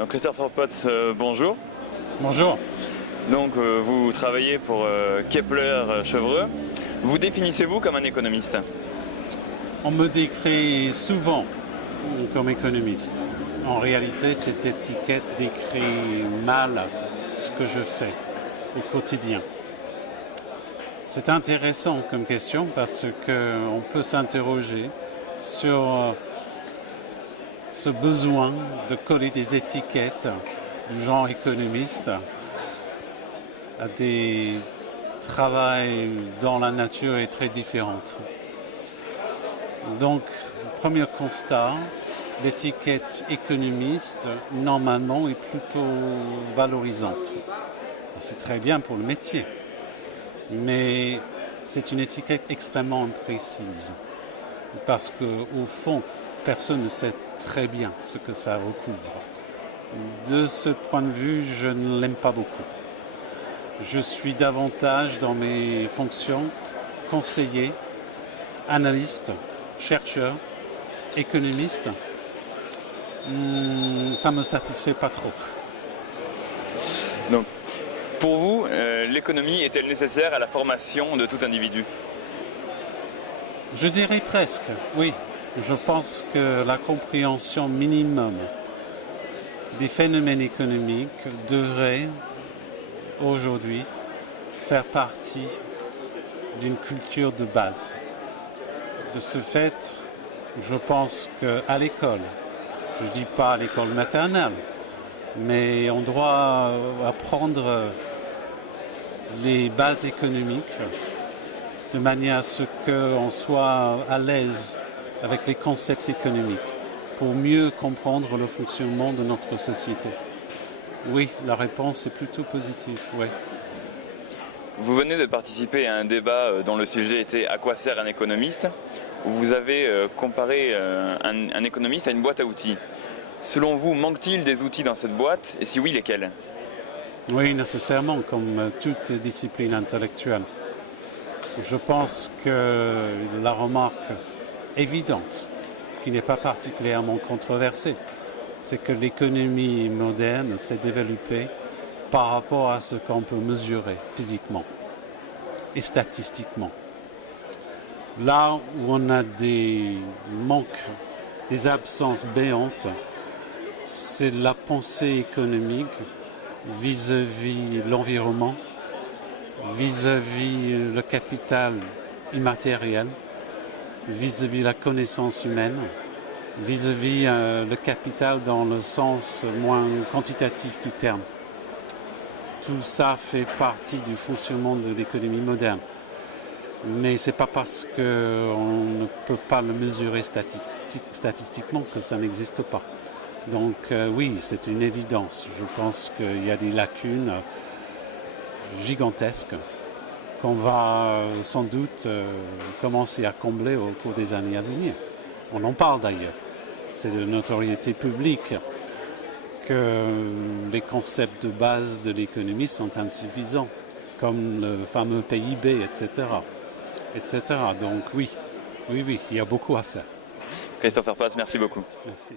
Donc Christopher Potts, bonjour. Bonjour. Donc vous travaillez pour Kepler Chevreux. Vous définissez-vous comme un économiste? On me décrit souvent comme économiste. En réalité, cette étiquette décrit mal ce que je fais au quotidien. C'est intéressant comme question parce qu'on peut s'interroger sur ce besoin de coller des étiquettes du genre économiste à des travails dont la nature est très différente. Donc, premier constat, l'étiquette économiste, normalement, est plutôt valorisante. C'est très bien pour le métier, mais c'est une étiquette extrêmement imprécise, parce qu'au fond, personne ne sait très bien ce que ça recouvre. De ce point de vue, je ne l'aime pas beaucoup. Je suis davantage dans mes fonctions conseiller, analyste, chercheur, économiste. Ça ne me satisfait pas trop. Donc, pour vous, l'économie est-elle nécessaire à la formation de tout individu? Je dirais presque, oui. Je pense que la compréhension minimum des phénomènes économiques devrait aujourd'hui faire partie d'une culture de base. De ce fait, je pense qu'à l'école, je ne dis pas à l'école maternelle, mais on doit apprendre les bases économiques de manière à ce qu'on soit à l'aise avec les concepts économiques pour mieux comprendre le fonctionnement de notre société. Oui, la réponse est plutôt positive, oui. Vous venez de participer à un débat dont le sujet était « À quoi sert un économiste ?», où vous avez comparé un économiste à une boîte à outils. Selon vous, manque-t-il des outils dans cette boîte, et si oui, lesquels? Oui, nécessairement, comme toute discipline intellectuelle. Je pense que la remarque évidente, qui n'est pas particulièrement controversée, c'est que l'économie moderne s'est développée par rapport à ce qu'on peut mesurer physiquement et statistiquement. Là où on a des manques, des absences béantes, c'est la pensée économique vis-à-vis l'environnement, vis-à-vis le capital immatériel, vis-à-vis la connaissance humaine, vis-à-vis le capital dans le sens moins quantitatif du terme. Tout ça fait partie du fonctionnement de l'économie moderne. Mais ce n'est pas parce qu'on ne peut pas le mesurer statistiquement que ça n'existe pas. Donc oui, c'est une évidence. Je pense qu'il y a des lacunes gigantesques qu'on va sans doute commencer à combler au cours des années à venir. On en parle d'ailleurs. C'est de notoriété publique que les concepts de base de l'économie sont insuffisants, comme le fameux PIB, etc. Donc oui, il y a beaucoup à faire. Christopher Potts, merci beaucoup. Merci.